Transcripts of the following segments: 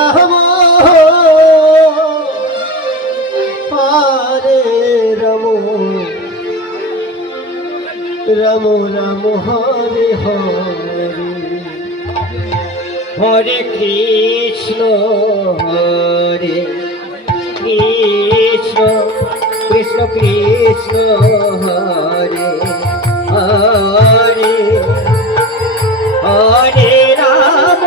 রাম হরে রাম রাম রাম হরে হরে হরে কৃষ্ণ হরে কৃষ্ণ কৃষ্ণ কৃষ্ণ হরে হরে হরে রাম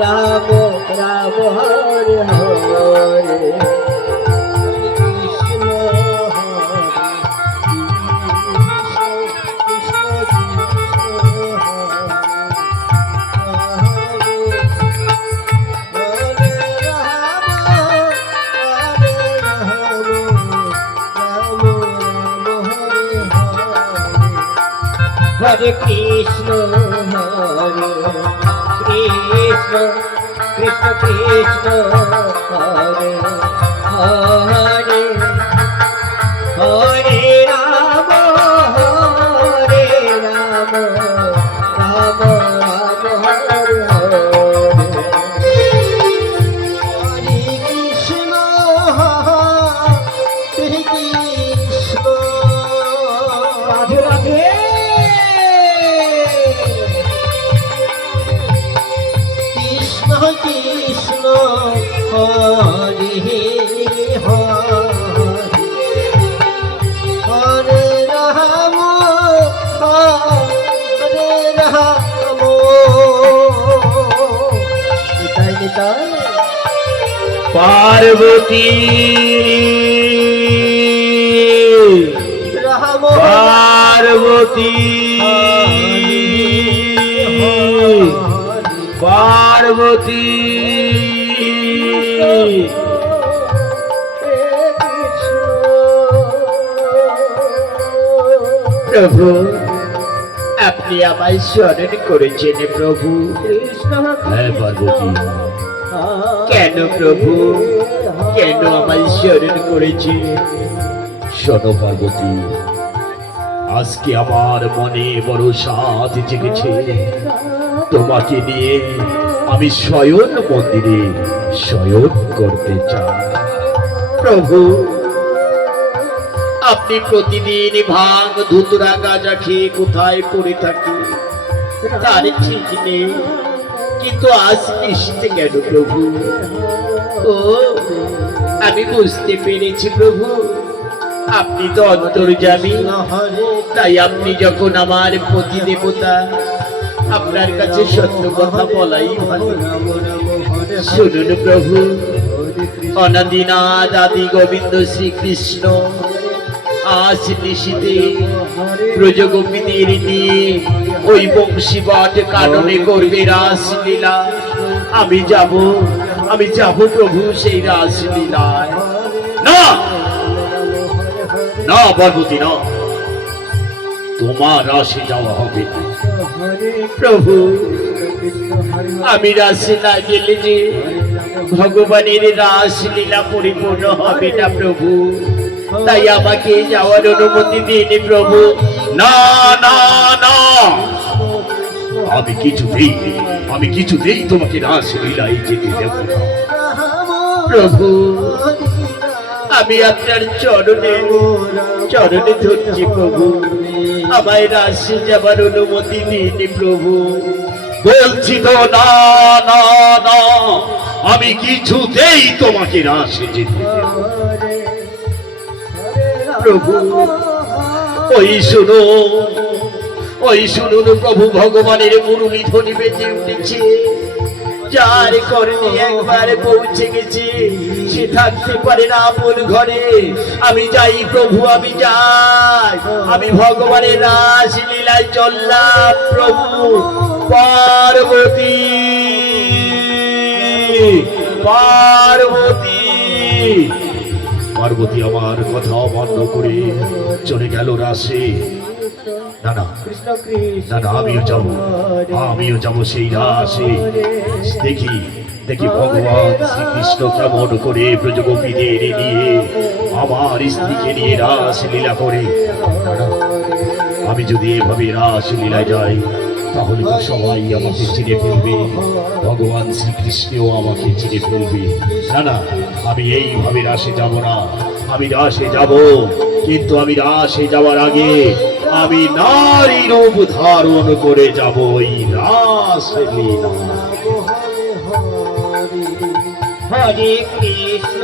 রাম রাম হরে হরে কৃষ্ণ হরে কৃষ্ণ হরে কৃষ্ণ কৃষ্ণ কৃষ্ণ হরে হরে হরে রাম রাম রাম হরে হরে কৃষ্ণ হরে কৃষ্ণ রাধে রাধে কৃষ্ণ হরে হরে হরে রাম নিতাই নিতাই পার্বতী রাম পার্বতী পার্বতী প্রভু আপনি আমায় স্মরণ করেছেন প্রভু। হ্যাঁ পার্বতী, কেন প্রভু কেন আমায় স্মরণ করেছে? শোনো পার্বতী, আজকে আমার মনে বড় সাধ জেগেছে। তোমাকে নিয়ে আমি শয়ন মন্দিরে শয়ন করতে চাই। প্রভু আপনি প্রতিদিন ভাঙ ধুতুরা গাঁজা খেয়ে কোথায় পড়ে থাকি তার ঠিক নেই, কিন্তু আজ নিশ্চিতে কেন প্রভু? ও আমি বুঝতে পেরেছি প্রভু, আপনি তো অন্তর্যামী, তাই আপনি যখন আমার প্রতি দেবতা, আপনার কাছে সত্য কথা বলাই ভালো। শুনুন প্রভু, অনাদিনাথ আদি গোবিন্দ শ্রীকৃষ্ণ আজ নিশীতে ব্রজগোপীদের নিয়ে ওই বংশী বট কাননে করবে রাসলীলা। আমি যাব প্রভু সেই রাসলীলায়। না না পার্বতী, না, তোমার রাসে যাওয়া হবে না প্রভু। আমি রাসে না গেলে যে ভগবানের রাসলীলা পরিপূর্ণ হবে না প্রভু, তাই আমাকে যাওয়ার অনুমতি দিন প্রভু। না না না, আমি কিছুতেই তোমাকে রাসলীলায় যেতে দেব না প্রভু। আমি আপনার চরণে ধরছি প্রভু, আমায় রাসে যাবার অনুমতি দিন প্রভু। বলছি তো না না না, আমি কিছুতেই তোমাকে রাসে যেতে দেব প্রভু। ওই শুনুন প্রভু, ভগবানের মুরলী ধ্বনি বেজে উঠেছে। যার কর্ণে একবার পৌঁছে গেছে সে থাকতে পারে না আপন ঘরে। আমি যাই প্রভু, আমি যাই, আমি ভগবানের রাসলীলায় চললাম প্রভু। পার্বতী পার্বতী পার্বতী আমার কথা অমান্য করে চলে গেল রাসে। না না না না, আমিও যাবো সেই রাসে। দেখি ভগবান শ্রীকৃষ্ণ কেমন করে ব্রজগোপীদের নিয়ে আমার স্ত্রীকে নিয়ে রাসলীলা করে। আমি যদি এভাবে রাসলীলায় যাই তাহলে তো সবাই আমাকে চিনে ফেলবে, ভগবান শ্রীকৃষ্ণও আমাকে চিনে ফেলবে। না না, আমি এইভাবে রাসে যাব না। আমি রাসে যাব, কিন্তু আমি রাসে যাওয়ার আগে আমি নারী রূপ ধারণ করে যাব ওই রাসলীলা। হরে কৃষ্ণ